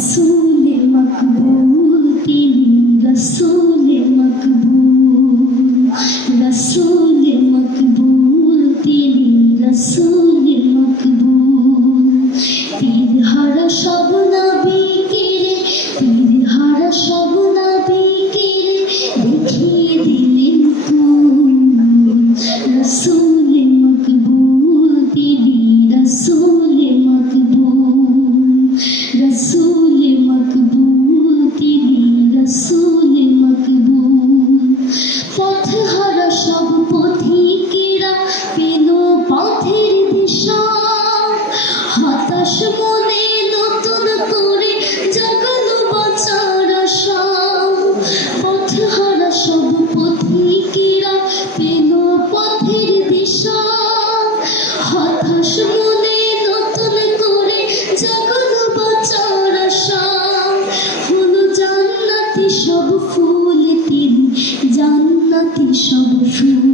诉。জাগানো বাঁচার সব ফুল তিনি জান্নাতি সব ফুল।